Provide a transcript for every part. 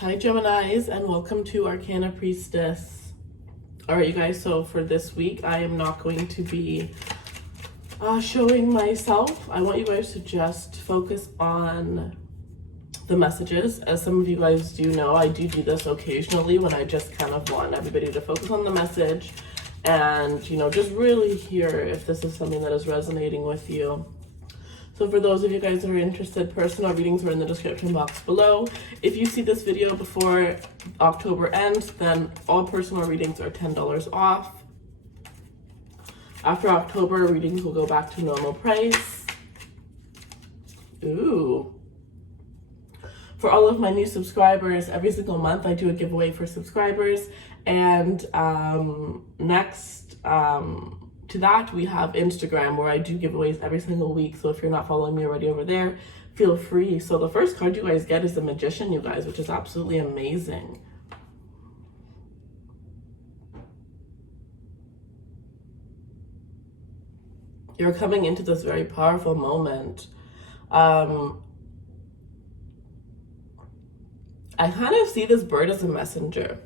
Hi Geminis, and welcome to Arcana Priestess. Alright you guys, so for this week I am not going to be showing myself. I want you guys to just focus on the messages. As some of you guys do know, I do this occasionally when I just kind of want everybody to focus on the message and, just really hear if this is something that is resonating with you. So for those of you guys that are interested, personal readings are in the description box below. If you see this video before October ends, then all personal readings are $10 off. After October, readings will go back to normal price. Ooh. For all of my new subscribers, every single month I do a giveaway for subscribers. And next to that, we have Instagram, where I do giveaways every single week. So if you're not following me already over there, feel free. So the first card you guys get is the Magician, you guys, which is absolutely amazing. You're coming into this very powerful moment. I kind of see this bird as a messenger.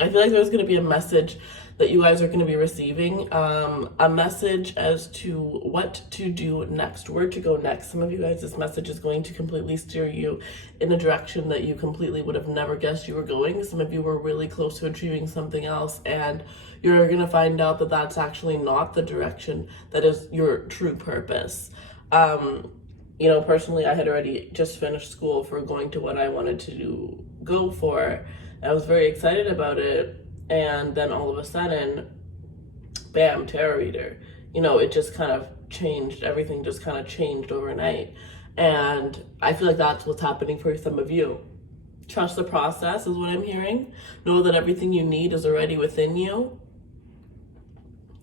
I feel like there's going to be a message that you guys are going to be receiving, a message as to what to do next, where to go next. Some of you guys, this message is going to completely steer you in a direction that you completely would have never guessed you were going. Some of you were really close to achieving something else, and you're going to find out that that's actually not the direction that is your true purpose. Personally, I had already just finished school for going to what I wanted to go for. I was very excited about it. And then all of a sudden, bam, tarot reader. It just kind of changed. Everything just kind of changed overnight. And I feel like that's what's happening for some of you. Trust the process is what I'm hearing. Know that everything you need is already within you.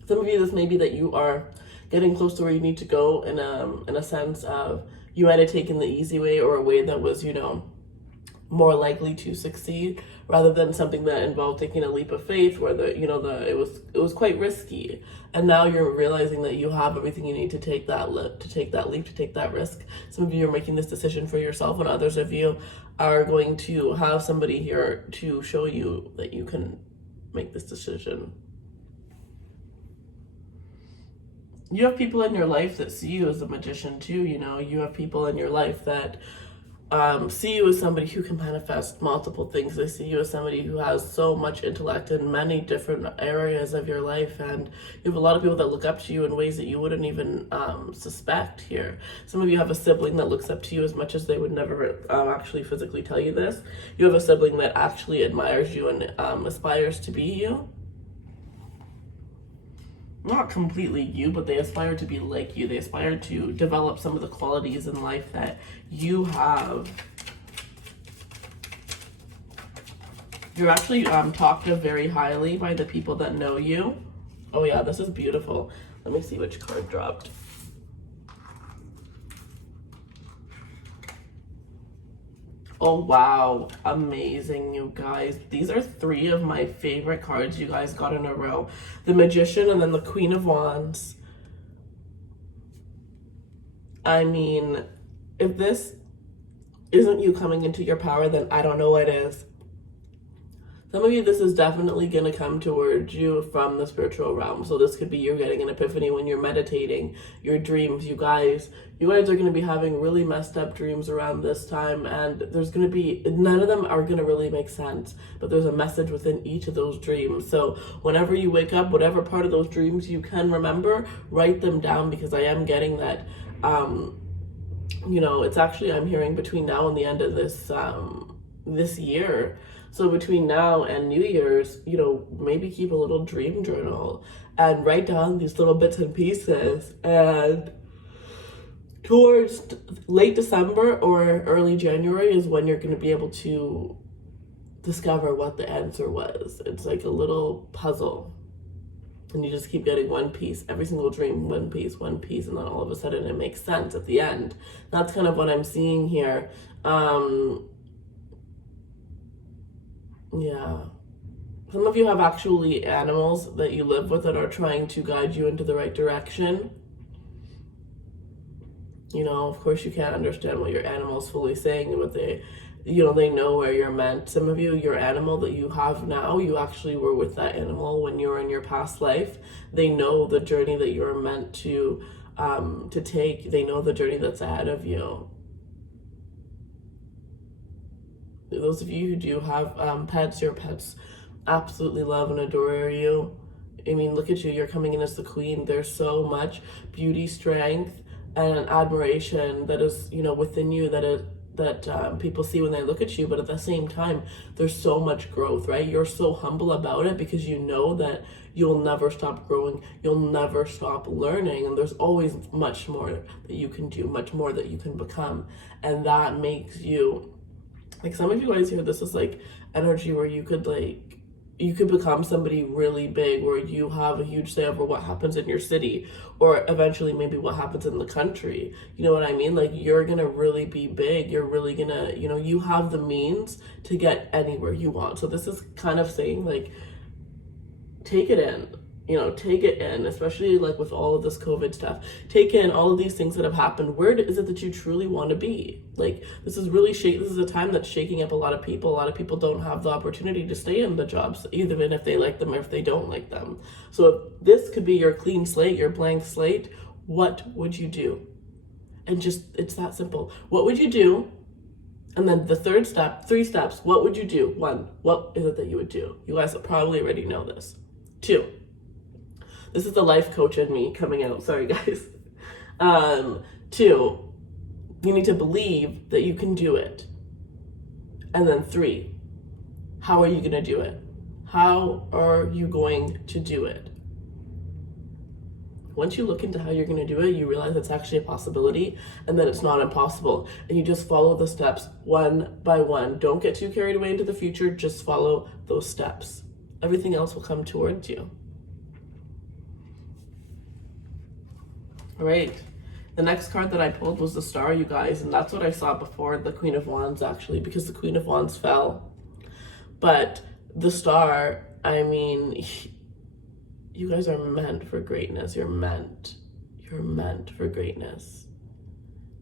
Some of you, this may be that you are getting close to where you need to go in a sense of you might have taken the easy way, or a way that was, more likely to succeed, rather than something that involved taking a leap of faith where it was quite risky. And now you're realizing that you have everything you need to take that leap, to take that risk. Some of you are making this decision for yourself, and others of you are going to have somebody here to show you that you can make this decision. You have people in your life that see you as a magician too. You have people in your life that see you as somebody who can manifest multiple things. They see you as somebody who has so much intellect in many different areas of your life, and you have a lot of people that look up to you in ways that you wouldn't even suspect here. Some of you have a sibling that looks up to you as much as they would never actually physically tell you this. You have a sibling that actually admires you and aspires to be you. Not completely you, but they aspire to be like you. They aspire to develop some of the qualities in life that you have. You're actually talked of very highly by the people that know you. Oh yeah, this is beautiful. Let me see which card dropped. Oh wow, amazing, you guys. These are three of my favorite cards you guys got in a row. The Magician and then the Queen of Wands. I mean, if this isn't you coming into your power, then I don't know what is. Some of you, this is definitely going to come towards you from the spiritual realm. So this could be you're getting an epiphany when you're meditating, your dreams. You guys are going to be having really messed up dreams around this time, and there's going to be, none of them are going to really make sense, but there's a message within each of those dreams. So whenever you wake up, whatever part of those dreams you can remember, write them down, because I am getting that, it's actually, I'm hearing between now and the end of this year. So between now and New Year's, maybe keep a little dream journal and write down these little bits and pieces. And towards late December or early January is when you're going to be able to discover what the answer was. It's like a little puzzle. And you just keep getting one piece, every single dream, one piece, and then all of a sudden it makes sense at the end. That's kind of what I'm seeing here. Yeah. Some of you have actually animals that you live with that are trying to guide you into the right direction. Of course you can't understand what your animal's fully saying and what they You know, they know where you're meant. Some of you, your animal that you have now, you actually were with that animal when you were in your past life. They know the journey that you're meant to take. They know the journey that's ahead of you. Those of you who do have pets, your pets absolutely love and adore you. I mean, look at you, you're coming in as the queen. There's so much beauty, strength, and admiration that is, you know, within you that people see when they look at you. But at the same time, there's so much growth, right? You're so humble about it because you know that you'll never stop growing. You'll never stop learning. And there's always much more that you can do, much more that you can become. And that makes you, like, some of you guys here, this is like energy where you could become somebody really big, where you have a huge say over what happens in your city, or eventually maybe what happens in the country. You know what I mean? Like, you're gonna really be big. You're really gonna, you know, you have the means to get anywhere you want. So this is kind of saying, like, take it in. You know, take it in, especially like with all of this COVID stuff. Take in all of these things that have happened. Where is it that you truly want to be? Like, this is really this is a time that's shaking up a lot of people. A lot of people don't have the opportunity to stay in the jobs, even if they like them or if they don't like them. So if this could be your clean slate, your blank slate, what would you do? And just, it's that simple. What would you do? And then the third step, 3 steps, what would you do? 1, what is it that you would do? You guys probably already know this. 2, this is the life coach in me coming out. Sorry, guys. 2, you need to believe that you can do it. And then 3, how are you going to do it? How are you going to do it? Once you look into how you're going to do it, you realize it's actually a possibility, and then it's not impossible. And you just follow the steps one by one. Don't get too carried away into the future. Just follow those steps. Everything else will come towards you. All right, the next card that I pulled was the Star, you guys, and that's what I saw before the Queen of Wands, actually, because the Queen of Wands fell. But the Star, I mean, you guys are meant for greatness. You're meant for greatness.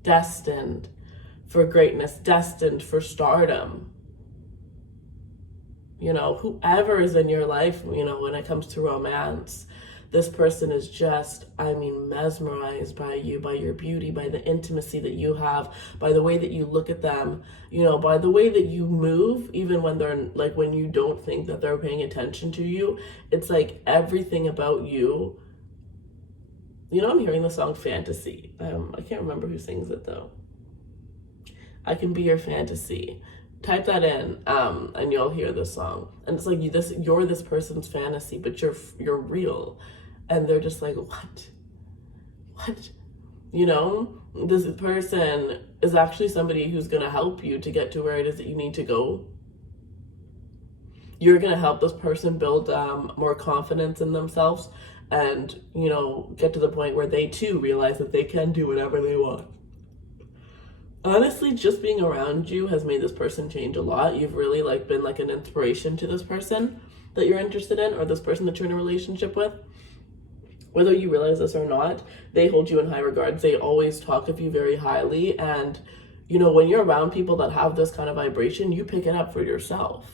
Destined for greatness, destined for stardom. You know, whoever is in your life, you know, when it comes to romance, this person is just, I mean, mesmerized by you, by your beauty, by the intimacy that you have, by the way that you look at them, you know, by the way that you move, even when they're, like, when you don't think that they're paying attention to you. It's like everything about you. You know, I'm hearing the song Fantasy. I can't remember who sings it, though. I can be your fantasy. Type that in, and you'll hear this song. And it's like, you're this person's fantasy, but you're real. And they're just like, what? You know, this person is actually somebody who's going to help you to get to where it is that you need to go. You're going to help this person build more confidence in themselves and, you know, get to the point where they too realize that they can do whatever they want. Honestly, just being around you has made this person change a lot. You've really been like an inspiration to this person that you're interested in, or this person that you're in a relationship with. Whether you realize this or not, they hold you in high regards. They always talk of you very highly. And, you know, when you're around people that have this kind of vibration, you pick it up for yourself.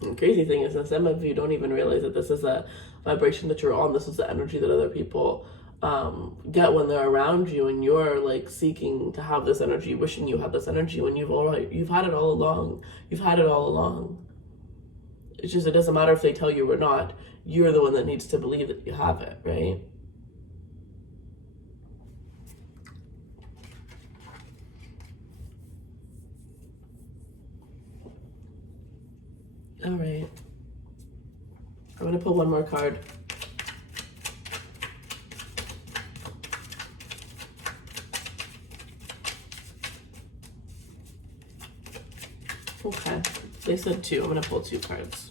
And the crazy thing is that some of you don't even realize that this is a vibration that you're on. This is the energy that other people get when they're around you, and you're like seeking to have this energy, wishing you had this energy when you've had it all along. You've had it all along. It's just, it doesn't matter if they tell you or not. You're the one that needs to believe that you have it, right? All right. I'm going to pull one more card. Okay, they said 2. I'm going to pull 2 cards.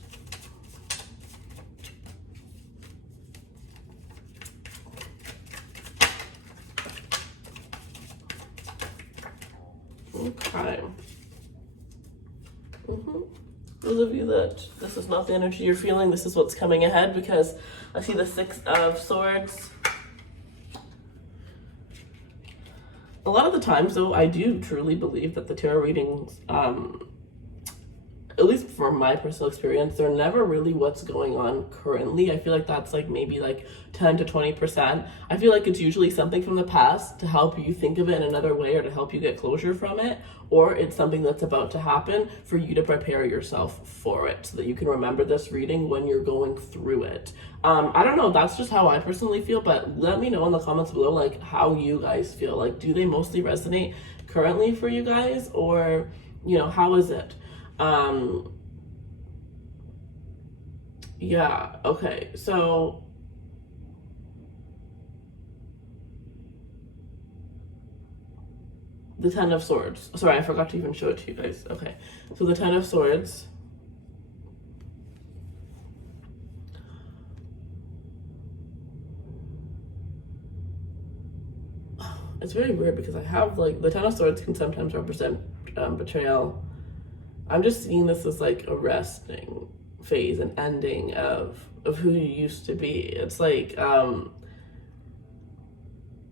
Okay. Those of you that this is not the energy you're feeling, this is what's coming ahead, because I see the 6 of Swords. a lot of the times, though, I do truly believe that the tarot readings, at least from my personal experience, they're never really what's going on currently. I feel like that's like maybe like 10 to 20%. I feel like it's usually something from the past to help you think of it in another way or to help you get closure from it, or it's something that's about to happen for you to prepare yourself for it so that you can remember this reading when you're going through it. I don't know, that's just how I personally feel, but let me know in the comments below like how you guys feel. Like, do they mostly resonate currently for you guys, or how is it? Yeah, okay, so the Ten of Swords. Sorry, I forgot to even show it to you guys. Okay, so the Ten of Swords. It's very weird because I have like the Ten of Swords can sometimes represent betrayal. I'm just seeing this as like a resting phase, an ending of who you used to be. It's like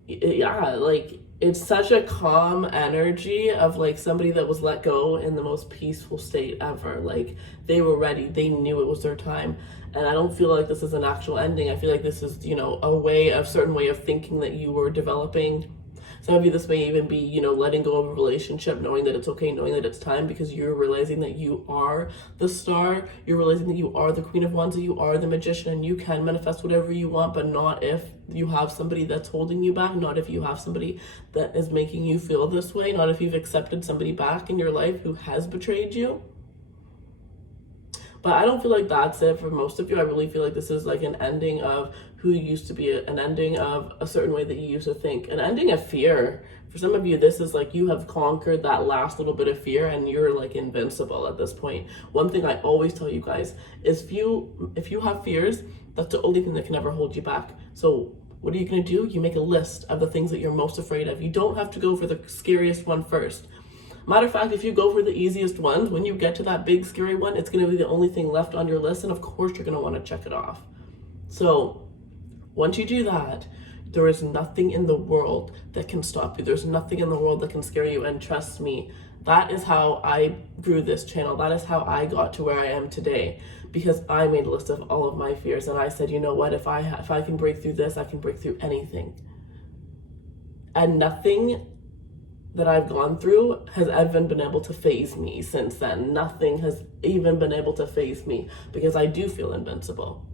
yeah, like it's such a calm energy of like somebody that was let go in the most peaceful state ever. Like they were ready, they knew it was their time. And I don't feel like this is an actual ending. I feel like this is, a certain way of thinking that you were developing. Some of you, this may even be, letting go of a relationship, knowing that it's okay, knowing that it's time, because you're realizing that you are the star. You're realizing that you are the Queen of Wands, that you are the Magician, and you can manifest whatever you want, but not if you have somebody that's holding you back, not if you have somebody that is making you feel this way, not if you've accepted somebody back in your life who has betrayed you. But I don't feel like that's it for most of you. I really feel like this is like an ending of who you used to be, an ending of a certain way that you used to think, an ending of fear. For some of you, this is like you have conquered that last little bit of fear and you're like invincible at this point. One thing I always tell you guys is if you have fears, that's the only thing that can ever hold you back. So what are you going to do? You make a list of the things that you're most afraid of. You don't have to go for the scariest one first. Matter of fact, if you go for the easiest ones, when you get to that big scary one, it's going to be the only thing left on your list, and of course you're going to want to check it off. So once you do that, there is nothing in the world that can stop you. There's nothing in the world that can scare you, and trust me, that is how I grew this channel. That is how I got to where I am today, because I made a list of all of my fears, and I said, you know what, if I can break through this, I can break through anything. And nothing that I've gone through has even been able to faze me since then. Nothing has even been able to faze me, because I do feel invincible.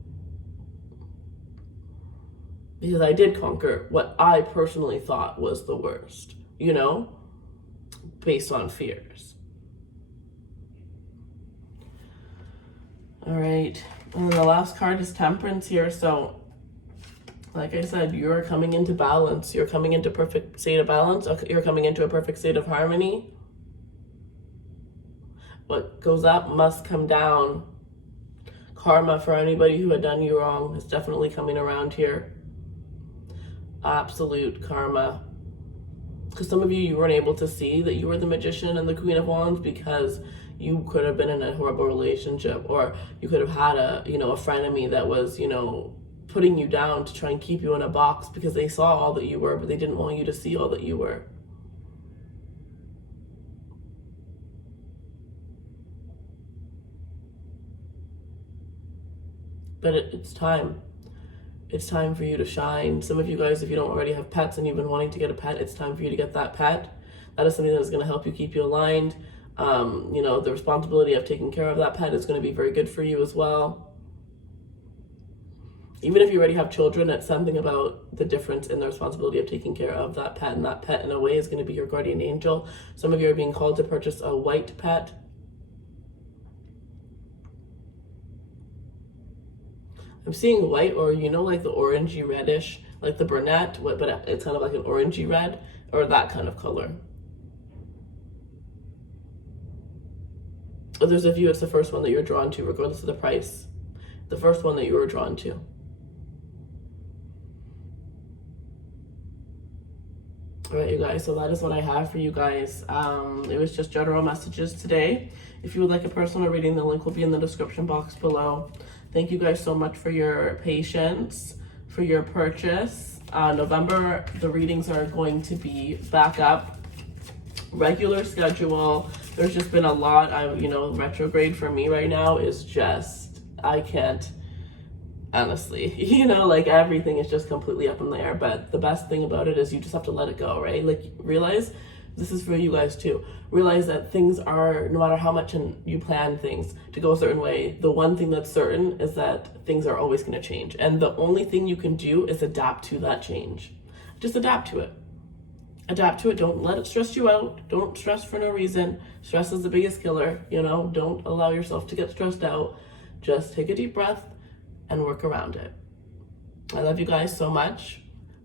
Because I did conquer what I personally thought was the worst, based on fears. All right, and then the last card is Temperance here. So like I said, you're coming into balance. You're coming into perfect state of balance. You're coming into a perfect state of harmony. What goes up must come down. Karma for anybody who had done you wrong is definitely coming around here. Absolute karma. Because some of you weren't able to see that you were the Magician and the Queen of Wands because you could have been in a horrible relationship, or you could have had a frenemy that was, putting you down to try and keep you in a box because they saw all that you were, but they didn't want you to see all that you were. But it's time. It's time for you to shine. Some of you guys, if you don't already have pets and you've been wanting to get a pet, it's time for you to get that pet. That is something that is going to help you keep you aligned. The responsibility of taking care of that pet is going to be very good for you as well. Even if you already have children, it's something about the difference in the responsibility of taking care of that pet. And that pet, in a way, is going to be your guardian angel. Some of you are being called to purchase a white pet. I'm seeing white, or like the orangey reddish, like the brunette, but it's kind of like an orangey red, or that kind of color. Others of you, it's the first one that you're drawn to, regardless of the price. The first one that you were drawn to. All right, you guys, so that is what I have for you guys. It was just general messages today. If you would like a personal reading, the link will be in the description box below. Thank you guys so much for your patience, for your purchase. November, the readings are going to be back up, regular schedule. There's just been a lot. Retrograde for me right now is just, I can't, honestly, like everything is just completely up in the air. But the best thing about it is you just have to let it go, right? Like, realize, this is for you guys too. Realize that things are, no matter how much you plan things to go a certain way, the one thing that's certain is that things are always going to change. And the only thing you can do is adapt to that change. Just adapt to it. Adapt to it. Don't let it stress you out. Don't stress for no reason. Stress is the biggest killer. Don't allow yourself to get stressed out. Just take a deep breath and work around it. I love you guys so much.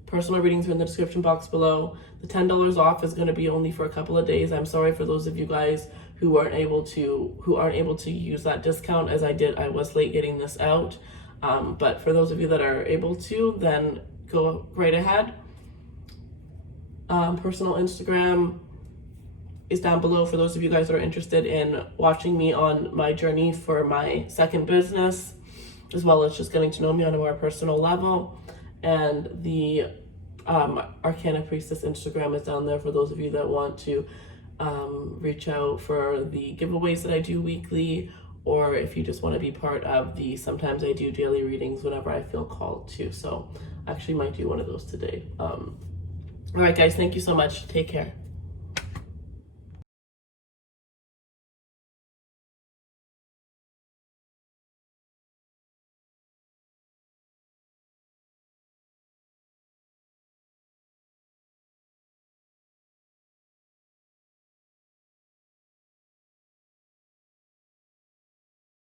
Personal readings are in the description box below. The $10 off is going to be only for a couple of days. I'm sorry for those of you guys who aren't able to use that discount as I did. I was late getting this out. But for those of you that are able to, then go right ahead. Personal Instagram is down below for those of you guys that are interested in watching me on my journey for my second business, as well as just getting to know me on a more personal level. And the Arcana Priestess Instagram is down there for those of you that want to reach out for the giveaways that I do weekly, or if you just want to be part of the, sometimes I do daily readings whenever I feel called to. So I actually might do one of those today. All right, guys, thank you so much. Take care.